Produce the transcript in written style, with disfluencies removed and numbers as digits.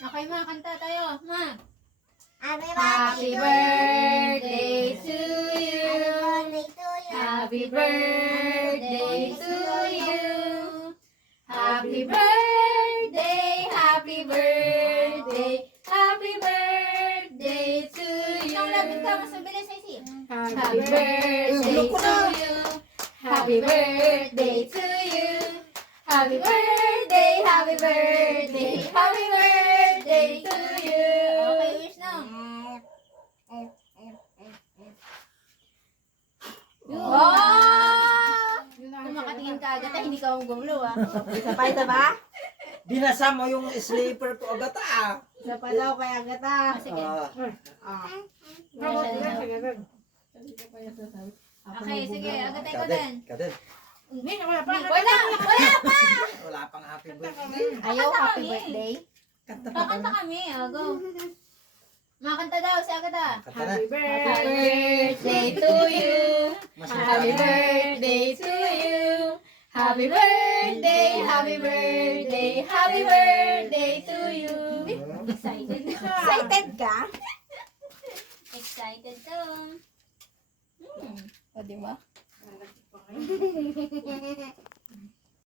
Okay, ma, kanta tayo. Ma. Happy birthday to you. Happy birthday to you. Happy birthday, happy birthday, happy birthday to you. Ikaw labing ka, mas mabilis ay si. Happy birthday to you. Happy birthday to you. Happy birthday, happy birthday, happy birthday to you. Okay, wish na. Wow! Kung makatingin ka agad, ay hindi ka magulo ah. Isa pa, isa ba? Binasa mo yung sleeper ko agad ah. Isa pa daw kaya gata. Sige. Okay, sige. Agad tayo ko din. Kaden. Wala pa! Wala pang happy birthday. Ayaw, happy kami. birthday. Kanta pa Kakanta kami. Go. Makanta daw si Agata. Kanta na. Happy birthday to you. Happy birthday to you. Happy birthday, happy birthday, happy birthday to you. Excited. Excited ka? Excited to. O, di ba?